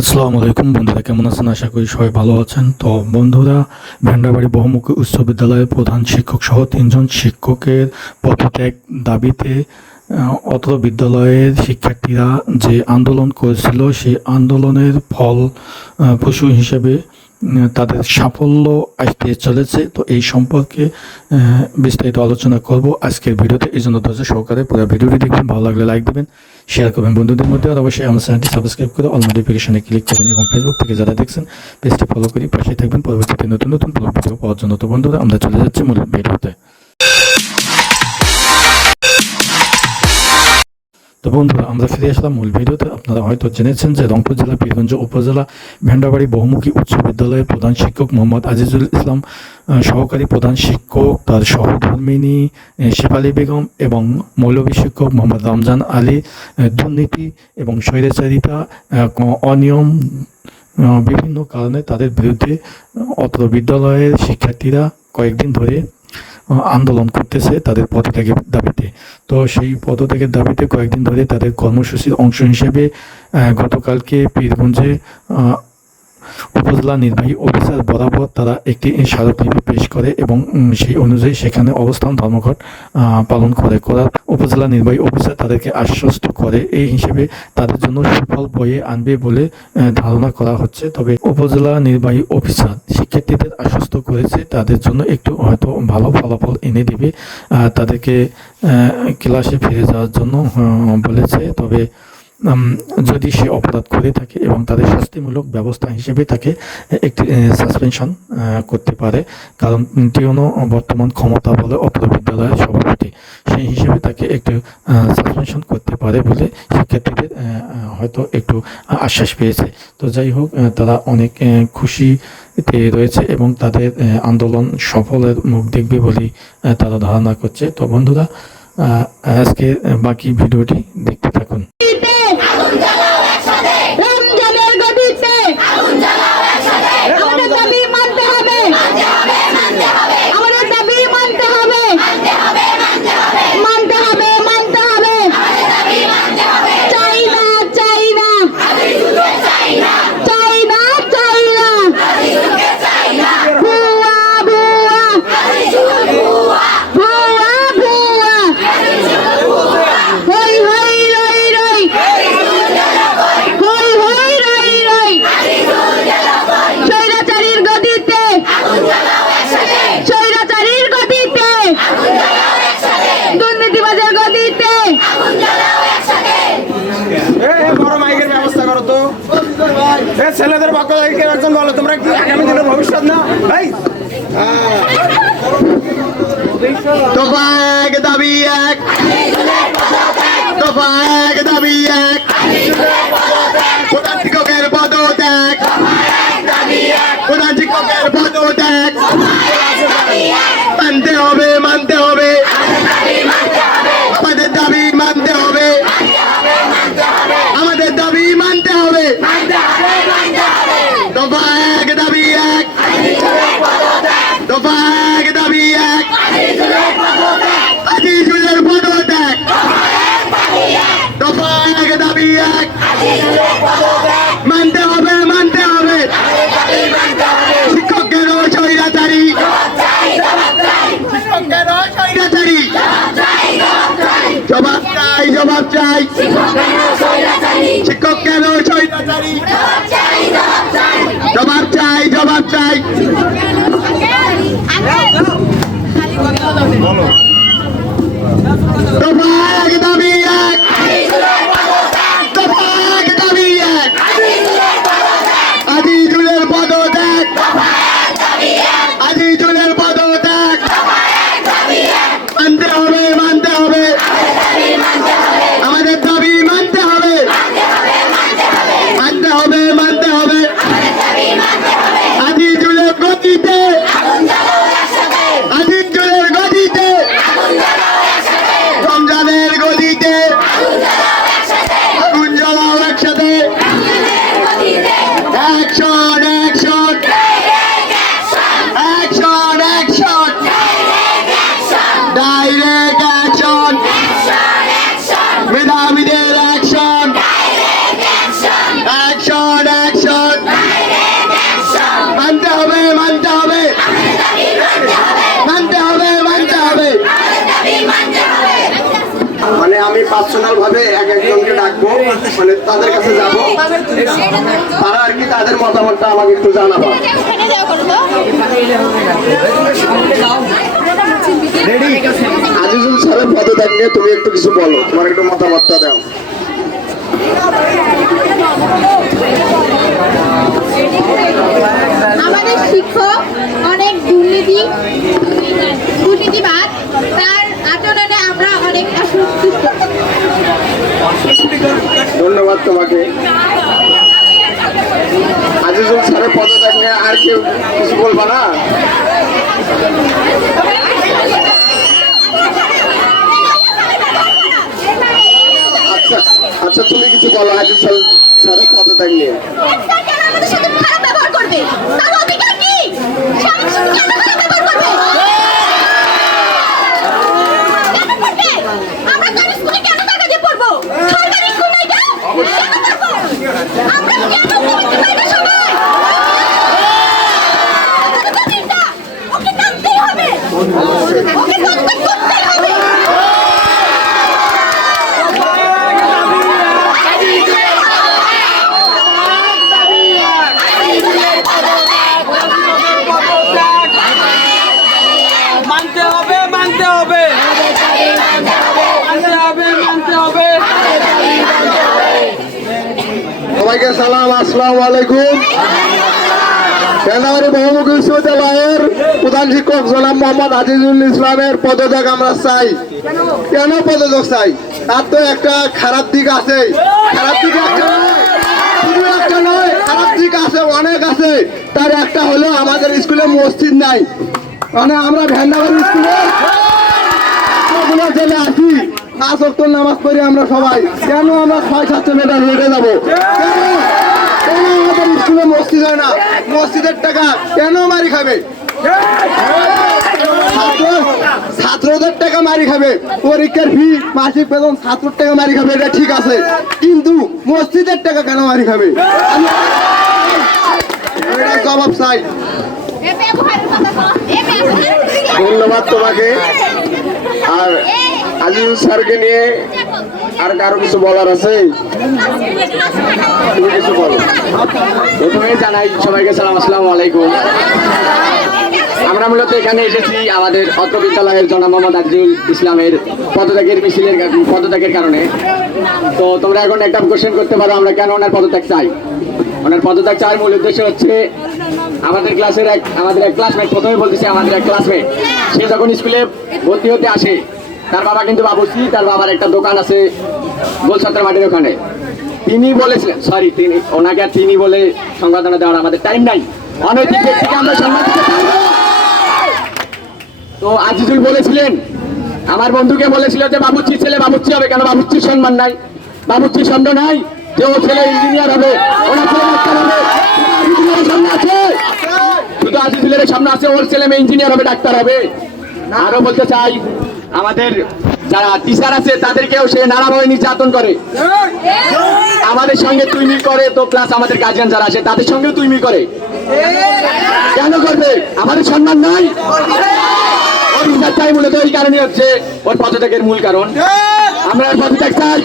আসসালামু আলাইকুম বন্ধুরা, কেমন আছেন? আশা করি সবাই ভালো আছেন। তো বন্ধুরা, ভেন্ডাবাড়ি বহুমুখী উচ্চ বিদ্যালয়ের প্রধান শিক্ষক সহ ৩ জন শিক্ষকের পদত্যাগ দাবিতে অত্র বিদ্যালয়ের শিক্ষার্থীরা যে আন্দোলন করেছিল, সেই আন্দোলনের ফলপ্রসূ হিসেবে তাদের সাফল্য আসতে চলেছে। তো এই সম্পর্কে বিস্তারিত আলোচনা করব আজকের ভিডিওতে। এই জন্য ধৈর্য সহকারে পুরো ভিডিওটি দেখবেন। ভালো লাগলে লাইক দেবেন, শেয়ার করবেন বন্ধুদের মধ্যে, আর অবশ্যই আমার চ্যানেলটি সাবস্ক্রাইব করে অল নোটিফিকেশনে ক্লিক করবেন এবং ফেসবুক থেকে যারা দেখছেন পেজটি ফলো করে পাশে থাকবেন পরবর্তীতে নতুন নতুন ব্লগ ভিডিও পাওয়ার জন্য। তো বন্ধুরা, আমরা চলে যাচ্ছি মূল ভিডিওতে। তো বন্ধুরা, আমরা ফিরে আসলাম মূল ভিডিওতে। আপনারা হয়তো জেনেছেন যে রংপুর জেলা পীরগঞ্জ উপজেলা ভেন্ডাবাড়ি বহুমুখী উচ্চ বিদ্যালয়ের প্রধান শিক্ষক মোহাম্মদ আজিজুল ইসলাম, সহকারী প্রধান শিক্ষক, তার সহধর্মিণী শেফালী বেগম এবং মৌলভী শিক্ষক মোহাম্মদ রমজান আলী দুর্নীতি এবং স্বৈরাচারিতা, অনিয়ম, বিভিন্ন কারণে তাদের বিরুদ্ধে অত্র বিদ্যালয়ের শিক্ষার্থীরা কয়েকদিন ধরে আন্দোলন করতেছে তাদের পদত্যাগের দাবিতে। তো সেই পদত্যাগের দাবিতে কয়েকদিন ধরে তাদের কর্মসূচির অংশ হিসেবে গতকালকে পীরগঞ্জে উপজেলা নির্বাহী অফিসার বরাবর তারা একটি স্মারকলিপি পেশ করে এবং সেই অনুযায়ী সেখানে অবস্থান ধর্মঘট পালন করার উপজেলা নির্বাহী অফিসার তাদেরকে আশ্বস্ত করে এই হিসেবে তাদের জন্য সুফল বয়ে আনবে বলে ধারণা করা হচ্ছে। তবে উপজেলা নির্বাহী অফিসার শিক্ষার্থীদের আশ্বস্ত করেছে তাদের জন্য একটু হয়তো ভালো ফলাফল এনে দিবে, তাদেরকে ক্লাসে ফিরে যাওয়ার জন্য বলেছে। তবে যদি সে অপরাধ করে থাকে এবং তাদের শাস্তিমূলক ব্যবস্থা হিসেবে তাকে একটি সাসপেনশন করতে পারে, কারণ টিউনো বর্তমান ক্ষমতা বলে অত্র বিদ্যালয়ের সভাপতি, সেই হিসেবে তাকে একটু সাসপেনশন করতে পারে বলে শিক্ষার্থীদের হয়তো একটু আশ্বাস পেয়েছে। তো যাই হোক, তারা অনেক খুশিতে রয়েছে এবং তাদের আন্দোলন সফলের মুখ দেখবে বলেই তারা ধারণা করছে। তো বন্ধুরা, আজকে বাকি ভিডিওটি দেখতে থাকুন। ছেলেদের পক্ষ থেকে একজন বলো, তোমরা কি আগামী দিনের ভবিষ্যৎ না ভাই? দফা এক দাবি এক, দফা এক দাবি এক, প্রধান শিক্ষকের পদত্যাগ, প্রধান শিক্ষকের পদত্যাগ মানতে হবে, মানতে হবে, আমাদের দাবি মানতে হবে, আমাদের দাবি মানতে হবে। দফা এক দাবি এক, দফা এক দাবি এক, আজিজুলের পদত্যাগ, দফা এক দাবি এক, মানতে হবে, মানতে হবে, শিক্ষকের স্বৈরাচারী, শিক্ষকের স্বৈরাচারী, জবাব চাই, জবাব চাই, শিক্ষকের স্বৈরাচারী, জবাব চাই, জবাব চাই। দফা এক দাবি এক, দফা এক দাবি এক, আজিজুলের পদত্যাগ, আজিজুলের পদত্যাগ মানতে হবে, মানতে হবে, আমাদের দাবি মানতে হবে, মানতে হবে, মানতে হবে, আজিজুলের গতিতে, আজিজুলের গতিতে, রমজানের গতিতে, আগুন জ্বালাও একসাথে, action, action, action, action, direct action, মেধাবীদের অ্যাকশন, অ্যাকশন, মানে তাদের কাছে যাব, তারা আর কি তাদের মতামতটা আমাকে একটু জানাবো। আজিজুল স্যারের পদত্যাগ নিয়ে তুমি একটু কিছু বলো, তোমার একটু মতামতটা দাও। আমাদের শিক্ষক অনেক দুর্নীতিবাদ, তার আচরণে আমরা অনেক অসন্তুষ্ট। ধন্যবাদ তোমাকে। আজিজুল স্যারের পদত্যাগ নিয়ে আর কেউ কিছু বলবা না? আচ্ছা আচ্ছা, তুমি কিছু বলো আজিজুল স্যারের পদত্যাগ নিয়ে। আমাদের সাথে খারাপ ব্যবহার করবে, তার অধিকার কি? সে আমাদের সাথে কেন খারাপ ব্যবহার করবে? কেন করবে? আমরা তার স্কুলে কেন টাকা দিয়ে পড়বো? সরকারি স্কুল নাই কেন? কেন পড়বো? আমরা কেন পড়তে পারি না সবাই? ওকে টানতেই হবে, ওকে পদত্যাগ করতেই হবে। মানতে হবে, মানতে হবে, মানতে হবে, মানতে হবে। সবাইকে সালাম, আসসালামু আলাইকুম। কেন্দ্রীয় বহুমুখী বিশ্ববিদ্যালয়ের প্রধান শিক্ষক জনাব মোহাম্মদ আজিজুল ইসলামের পদত্যাগ আমরা চাই। কেন পদত্যাগ চাই? তার তো একটা খারাপ দিক আছে, খারাপ দিক একটা নয়, শুধু একটা নয়, খারাপ দিক আছে, অনেক আছে। তার একটা হলো আমাদের স্কুলে মসজিদ নাই, মানে আমরা ভ্যান্ডাবাড়ি স্কুলে চলে আসি, 5 ওয়াক্ত নামাজ পড়ি আমরা সবাই। কেন আমরা 6-7 মিটার হেঁটে যাবো? কেন আমাদের স্কুলে মসজিদ হয় না? মসজিদের টাকা কেন মারি খাবে? ছাত্রদের টাকা মারি খাবে, পরীক্ষার ফি, মাসিক বেতন, ছাত্রের টাকা মারি খাবে, এটা ঠিক আছে, কিন্তু মসজিদের টাকা কেন মারি খাবে? এটা জবাব চাই। ধন্যবাদ তোমাকে। আর আজিজুল স্যারকে নিয়ে আর কারো কিছু বলার আছে? তুমি কিছু বলো। প্রথমে জানাই সবাইকে সালাম, আসসালামু আলাইকুম। আমরা মূলত এখানে এসেছি আমাদের অত্র বিদ্যালয়ের জনাব মোহাম্মদ আজিজুল ইসলামের পদত্যাগের কারণে। তো তোমরা এখন একটা কোশ্চেন করতে পারো আমরা কেন ওনার পদত্যাগ চাই। ওনার পদত্যাগ চাওয়ার মূল উদ্দেশ্য হচ্ছে আমাদের এক ক্লাসমেট, প্রথমে বলতেছি আমাদের এক ক্লাসমেট, সে যখন স্কুলে ভর্তি হতে আসে তার বাবা কিন্তু বাবুর্চি, তার বাবার একটা দোকান আছে গোলছত্র মাটির ওখানে। তিনি বলেছিলেন, ওনাকে আর তিনি বলে সংবর্ধনা দেওয়ার আমাদের টাইম নাই, অনৈতিক ব্যক্তিকে আমরা সম্মান দিতে পারবো। তো আজিজুল বলেছিলেন, আমার বন্ধুকে বলেছিল যে বাবুর্চি ছেলে বাবুর্চি হবে, কেন বাবুর্চির সম্মান নাই? বাবুর্চির সম্মান নাই যে ও ছেলে ইঞ্জিনিয়ার হবে, ওনার ছেলে ডাক্তার হবে। আজিজুলের সামনে আছে, শুধু আজিজুলের সামনে আছে, ওর ছেলে মেয়ে ইঞ্জিনিয়ার হবে, ডাক্তার হবে। আরো বলতে চাই, আমাদের যারা টিচার আছে তাদেরকেও সে নানাভাবে নির্যাতন করে, আমাদের সঙ্গে তুইমি করে। তো প্লাস আমাদের গার্জিয়ান যারা আছে তাদের সঙ্গে তুইমি করে, কেন করবে? আমাদের সম্মান নাই। ওর বিচার চাই, মূলত এই কারণে হচ্ছে ওর পদত্যাগের মূল কারণ। আমরা পদত্যাগ চাই,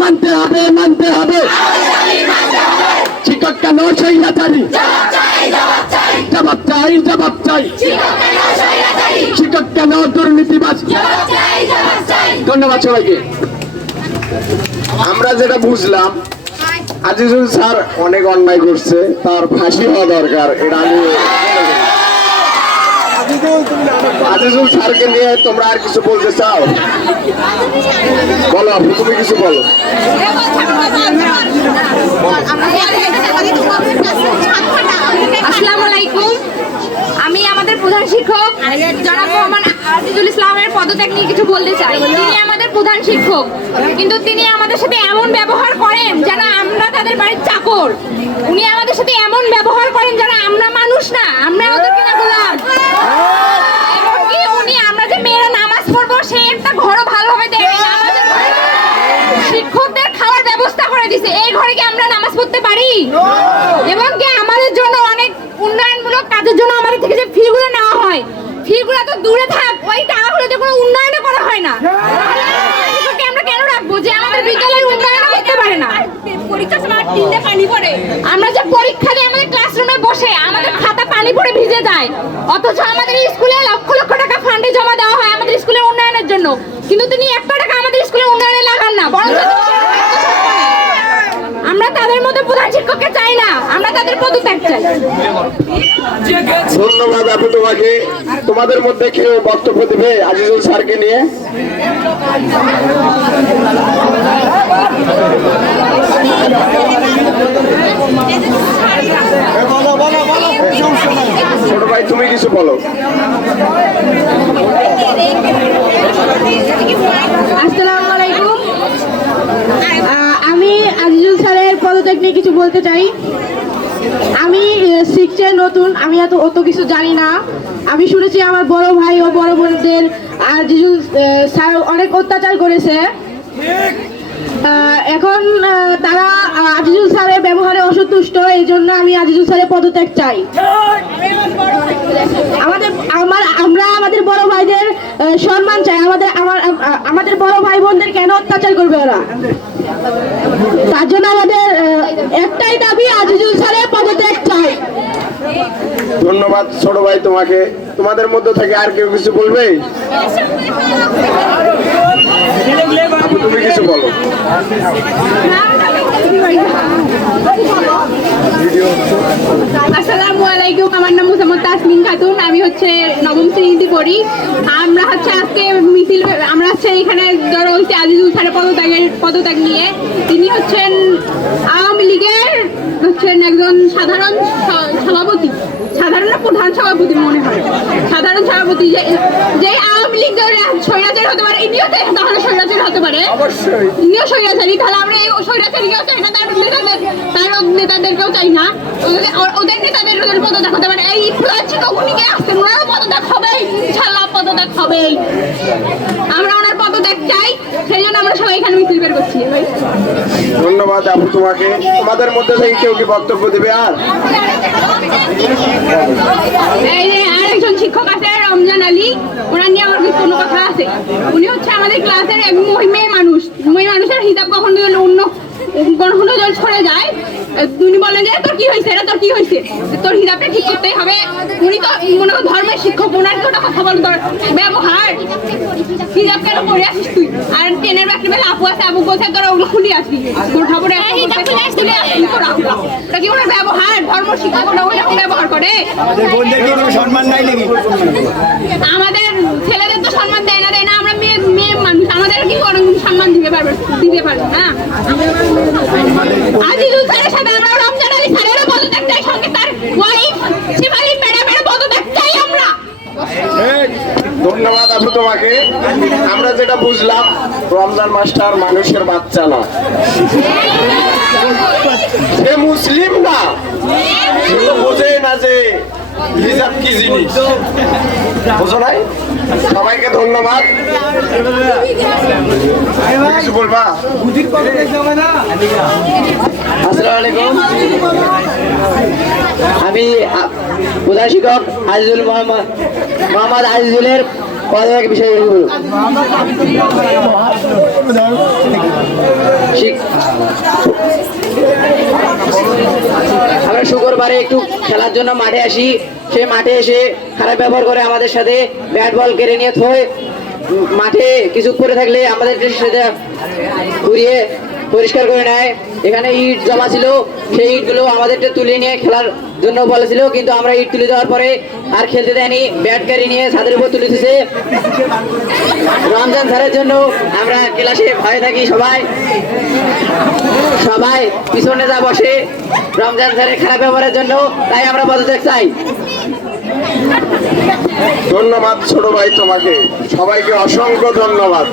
মানতে হবে, মানতে হবে। শিক্ষক কেন স্বৈরাচারী? জবাব চাই, জবাব চাই। শিক্ষক কেন দুর্নীতিবাজ? ধন্যবাদ সবাইকে। আমরা যেটা বুঝলাম, আজিজুল স্যার অনেক অন্যায় করছে, তার ফাঁসি হওয়া দরকার, এটা আমি। আজিজুল স্যারকে নিয়ে তোমরা আর কিছু বলতে চাও? বলো, তুমি কিছু বলো। আসসালামু আলাইকুম। আমি আমাদের প্রধান শিক্ষক জনাব মোহাম্মদ আজিজুল ইসলামের পদত্যাগ নিয়ে কিছু বলতে চাই। তিনি আমাদের প্রধান শিক্ষক, কিন্তু তিনি আমাদের সাথে এমন ব্যবহার করেন যেন আমরা তাদের বাড়ির চাকর। উনি আমাদের সাথে এমন ব্যবহার করেন যেন আমরা মানুষ না, আমরা ওদেরকে না গোলাম। এমনকি উনি আমরা যে মেয়েরা নামাজ পড়বো সে একটা ঘরও ভালোভাবে দেয় না, আমাদের শিক্ষকদের খাওয়ার ব্যবস্থা করে দিছে। এই ঘরে কি আমরা নামাজ পড়তে পারি? এবং কি আমাদের জন্য অনেক উন্নয়নমূলক কাজের জন্য আমাদের থেকে যে ফিগুলো নেওয়া হয়, ফিগুলো তো দূরে থাক, ওই টাকাগুলোতে কোনো উন্নয়ন করা হয় না। যে আমাদের বিদ্যালয়ের উন্নয়ন করতে পারে না। পরীক্ষার সময় তিনটে পানি পড়ে, আমরা যে পরীক্ষা দিই আমাদের ক্লাসরুমে বসে আমাদের খাতা পানি পড়ে ভিজে যায়, অথচ আমাদের স্কুলে লক্ষ লক্ষ টাকা ফান্ডে জমা দেওয়া হয় আমাদের স্কুলের উন্নয়নের জন্য, কিন্তু তিনি একটা টাকা আমাদের স্কুলের উন্নয়নে লাগান না, বরং আমরা তাদের মধ্যে প্রধান শিক্ষককে চাই না, আমরা তাদের পদত্যাগ চাই। ধন্যবাদ আপু তোমাকে। তোমাদের মধ্যে কেউ বক্তব্য দেবে আজিজুল স্যারকে নিয়ে? ছোট ভাই তুমি কিছু বলো। আসসালামু আলাইকুম। আমি আজিজুল স্যারের পদত্যাগ নিয়ে কিছু বলতে চাই। আমি শিখছে নতুন, আমি অত কিছু জানি না। আমি শুনেছি আমার বড় ভাই ও বড় বোনদের আজিজুল স্যার অনেক অত্যাচার করেছে। এখন তারা আজিজুল স্যারের ব্যবহারে অসন্তুষ্ট, এই জন্য আমি আজিজুল স্যারের পদত্যাগ চাই। আমরা আমাদের বড় ভাইদের সম্মান চাই। আমাদের বড় ভাই বোনদের কেন অত্যাচার করবে ওরা? তার জন্য আমাদের একটাই দাবি, আজিজুল স্যারের পদত্যাগ চাই। ধন্যবাদ ছোট ভাই তোমাকে। তোমাদের মধ্যে থেকে আর কেউ কিছু বলবে? আপু তুমি কিছু বলো। আসসালামু আলাইকুম, আমার নাম মুসাম্মদ তাসমিন খাতুন, আমি হচ্ছে নবম শ্রেণীতে পড়ি। আমরা হচ্ছে আজকে মিছিল, আমরা হচ্ছে এখানে জড়ো হয়েছি আজিজুল স্যারের পদত্যাগ নিয়ে। তিনি হচ্ছেন আওয়ামী লীগের একজন সাধারণ সভাপতি, সাধারণ প্রধান সভাপতি মনে হয়, সাধারণ সভাপতি। যে আওয়ামী লীগ স্বৈরাচারী হতে পারে, ইনিও তাহলে স্বৈরাচারী হতে পারে, ইনিও স্বৈরাচারী, তাহলে আমরা এই স্বৈরাচারীকেও চাই না, তার নেতাদেরকেও চাই না, ওদের নেতাদের পদত্যাগ হতে পারে। এই প্রধান শিক্ষক উনিকে আসছেন, ওনারও পদত্যাগ হবেই, ইনশাল্লাহ পদত্যাগ হবেই। আমরা ওনার পদত্যাগ চাই, সেই জন্য আমরা সবাই এখানে মিছিল বের করছি। ধন্যবাদ আপু তোমাকে। তোমাদের মধ্যে থেকে কেউ কি বক্তব্য দেবে? আর এই যে আরেকজন শিক্ষক আছে রমজান আলী, ওনার নিয়ে আমার কোনো কথা আছে। উনি হচ্ছে আমাদের ক্লাসের এক মেয়ে মানুষ, মেয়ে মানুষের হিসাব কখনো অন্য কখনো জল ছড়ে যায়, উনি বলেন যে তোর কি হয়েছে, এটা তোর কি হয়েছে, তোর হিসাবটা ঠিক করতেই হবে। উনি তো মনে করো ধর্মের শিক্ষক, ওনার তো কথা বল ব্যবহার, হিসাব কেন করে আসিস তুই? আর ট্রেনের ব্যাগটি বেলা আপু আছে, আপু বলছে তোরা ওগুলো খুলে আসবি, তোর খবরে তা কি ওনার ব্যবহার? ধর্ম শিক্ষক ওরা ওইরকম ব্যবহার করে? সম্মান নাই নাকি? আমাদের ছেলেদের তো সম্মান দেয় না, আমরা মেয়ে মানুষ, আমাদের কি কোনো সম্মান দিতে পারবে না? আজিজুল স্যারের সাথে আমরা রমজান আলী স্যারেরও পদত্যাগ চাই, সঙ্গে তার ওয়াইফ শিফালি ম্যাডামেরও পদত্যাগ চাই আমরা। ধন্যবাদ আপু তোমাকে। আমরা যেটা বুঝলাম, রমজান মাস্টার মানুষের বাচ্চা না, সে মুসলিম না, সে তো বোঝে না যে হিজাব কি জিনিস, বুঝো নাই? সবাইকে ধন্যবাদ। কিছু বলবা? আসসালামু আলাইকুম। আমি প্রধান শিক্ষক আজিজুল মোহাম্মদ আজিজুলের পদত্যাগ বিষয়ে বলব। আমরা শুক্রবারে একটু খেলার জন্য মাঠে আসি, সেই মাঠে এসে খারাপ ব্যবহার করে আমাদের সাথে ব্যাট বল কেড়ে নিয়ে থয়। মাঠে কিছু করে থাকলে আমাদের সেটা ঘুরিয়ে পরিষ্কার করে নেয়। এখানে ইট জমা ছিল, সেই ইটগুলো আমাদেরকে তুলে নিয়ে খেলার জন্য বলেছিল, কিন্তু আমরা ইট তুলে দেওয়ার পরে আর খেলতে দেয়নি, ব্যাট কেড়ে নিয়ে ছাদের উপর তুলে দিয়েছে। রমজান স্যারের জন্য আমরা ক্লাসে ভয়ে থাকি, সবাই পিছনে যা বসে রমজান স্যারের খারাপ ব্যবহারের জন্য, তাই আমরা পদত্যাগ চাই। ধন্যবাদ ছোট ভাই তোমাকে। সবাইকে অসংখ্য ধন্যবাদ।